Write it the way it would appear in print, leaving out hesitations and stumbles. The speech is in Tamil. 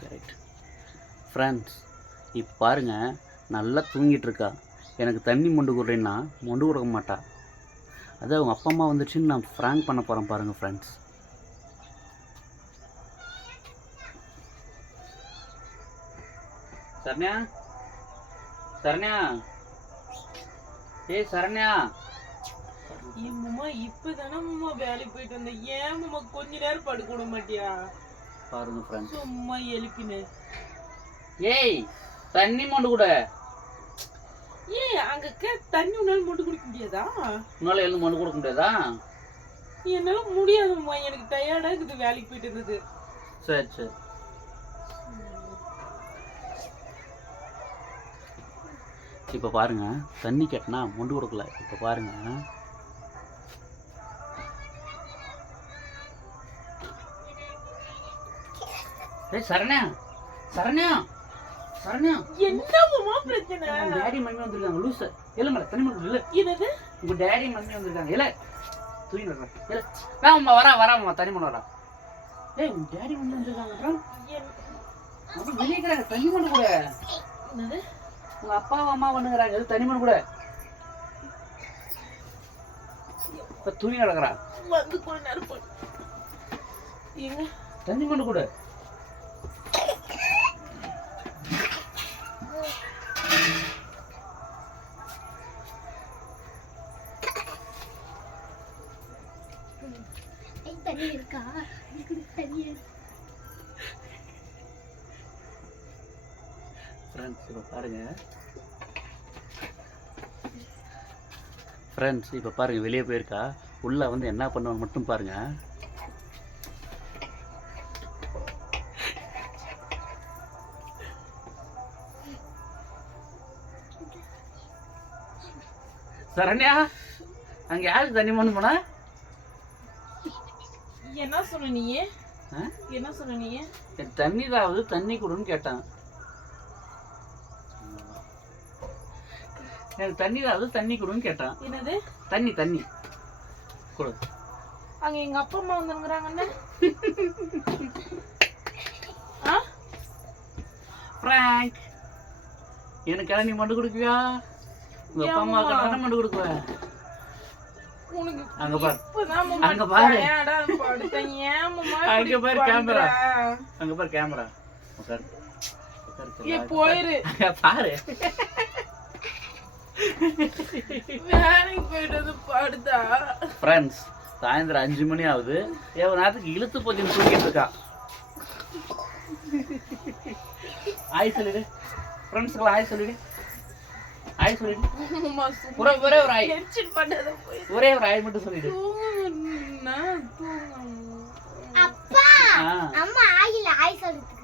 கரெக்ட். ஃப்ரெண்ட்ஸ், இப்போ பாருங்கள், நல்லா தூங்கிட்டு இருக்கா. எனக்கு தண்ணி மொண்டு கொடுறேன்னா மொண்டு கொடுக்க மாட்டா. அதான் அவங்க அப்பா அம்மா வந்துச்சுன்னு நான் ஃப்ராங்க் பண்ண போகிறேன் பாருங்கள் ஃப்ரெண்ட்ஸ். சரண்யா, சரண்யா, ஏய் சரண்யா. மாமா இப்பதானே மாமா வேலைக்கு போயிட்டு வந்தேன். ஏன் மாமா கொஞ்ச நேரம் படுக்க விட மாட்டியா? பாருங்க ஃப்ரெண்ட்ஸ், சும்மா எழுப்பினேன். ஏய் தண்ணி மொண்டு கூட. ஏய் அங்க தண்ணி உன்னால மொண்டு குடிக்க முடியாதா? உன்னால எழுந்து மொண்டு கொடுக்க முடியாதா? என்னால முடியாதும்மா, எனக்கு டயர்டா இருக்குது வேலைக்கு போயிட்டு இருந்தது. சரி சரி. இப்போ பாருங்க, தண்ணி கேட்டனா மொண்டு கொடுக்கல. இப்போ பாருங்க, ஏய் சரண்யா, சரண்யா, சரண்யா, என்னம்மா பிரச்சனை? டாடி மம்மி வந்திருக்காங்க. லூஸ் இல்ல தண்ணி மொண்டு இல்ல. என்னது? உங்க டாடி மம்மி வந்திருக்காங்க. இல்ல தூங்கி வரேன். இல்ல நான் அம்மா வரா தண்ணி மொண்டு வரா. ஏய் உங்க டாடி மம்மி வந்திருக்காங்க. அது வெளியேறாங்க. தண்ணி மொண்டு கூட. என்னது? உங்க அப்பா அம்மா பண்ணுறாங்க. எது தண்ணி மொண்டு கூட. இப்ப தூங்கி நடக்கிறா. வந்து கொஞ்ச நேரம் படு. எங்க தண்ணி மொண்டு கூட. தண்ணி இருக்கா? தண்ணி ஃப்ரெண்ட்ஸ் இப்போ பாருங்க, ஃப்ரெண்ட்ஸ் இப்போ பாருங்க, வெளியே போயிருக்கா. உள்ள வந்து என்ன பண்ணுவான்னு மட்டும் பாருங்க. சரண்யா, அங்க யாருக்கு தண்ணி மொண்டு போனா? என்ன சொன்ன நீ? என்ன சொன்ன நீ? தண்ணி தான், தண்ணி கொடுன்னு கேட்டான். எனக்கு தண்ணி தான், தண்ணி கொடுன்னு கேட்டான். என்னது? தண்ணி தண்ணி கொடு. அங்க எங்க அப்பா அம்மா வந்துங்கறாங்கன்னு. பிராங்க். எனக்கு நீ மண்டு கொடுக்குவியா? உங்க அப்பா அம்மா கட்டான மண்டு கொடுக்குவ. உனக்கு அங்க பாரு, இப்பதான் அங்க பாரு, படுத்தேன். ஏன் மாமா அங்க பாரு கேமரா, அங்க பாரு கேமரா. உட்காரு ஏ போயிரு. பாரு, வேலைக்கு போயிட்டு படுத்தா. ஃப்ரெண்ட்ஸ், சாயந்தரம் 5 மணி ஆகுது. எவ்வளவு நேரத்துக்கு இழுத்து போச்சு தூக்கிட்டு இருக்கா. ஆய் சொல்லிடு ஃப்ரெண்ட்ஸ்க்கு, ஆய் சொல்லிடு, ஆய் சொல்லிடு. ஒரே ஒரு ஆய், ஒரே ஒரு ஆய் மட்டும் சொல்லிடு. அப்பா அம்மா ஆயில ஆய் சொல்லுது.